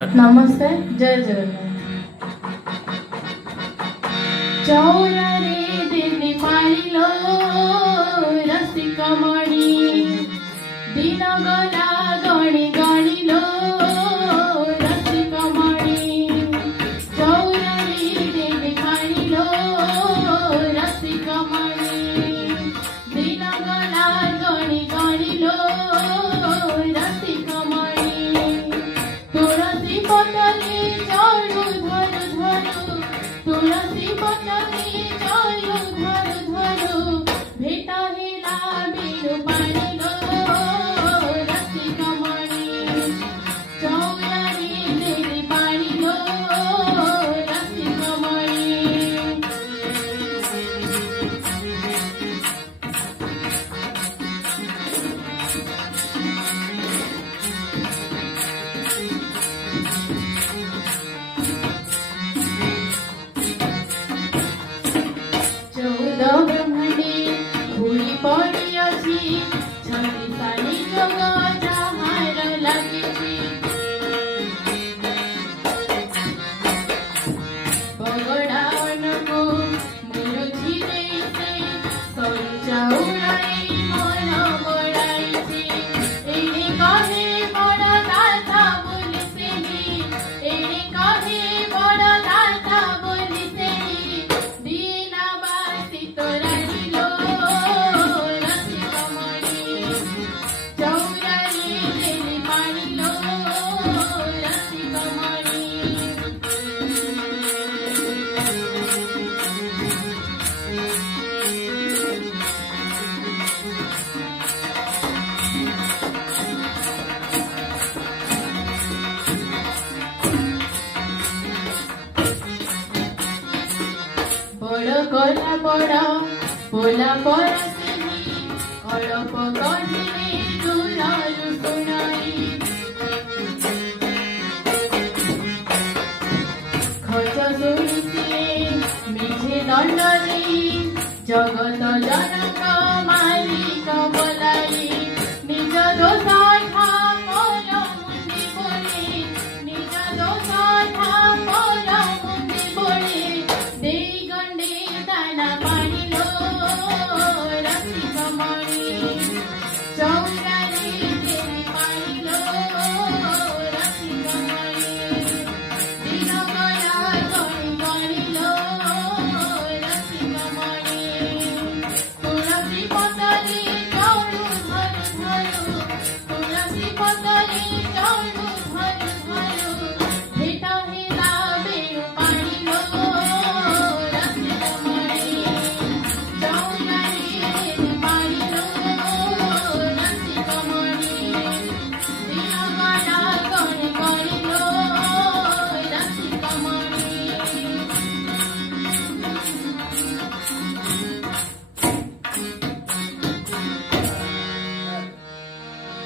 नमस्ते जय जगन्नाथ। चौरारे देवी पाळिलो रसिक मणि दिन गला गणी गणिलो रसिक मणि चौरारे देवी पाळिलो रसिक मणि दिन गला गणी गणिलो रसिक मणि तुलसी पतली चलु धरु धरु तुलसी पतली चलु धरु धरु भेटा हेला बिनु पाणिलो रसिक मणि चौरारी देवी पाणिलो रसिक मणि चौदह ब्रह्मणे घूरी पड़ी अछि छठी साली जग जहार लागिछि बगड़ावनको मुरुझी देइसे सरू चौराई मन बड़ाइछि एने कहे बड़ गाथा बोलिसेनि एने कहे बड़ गाथा बोलिसेनि दीनाबासी तोरानिलो रसिक मणि चौरारी देवी पाणिलो रसिक मणि बड़ गला बड़ बोला परसिनी अड़प कहिले दुलारु सुनाई खच सुनिसिए मिठे दंड देई जग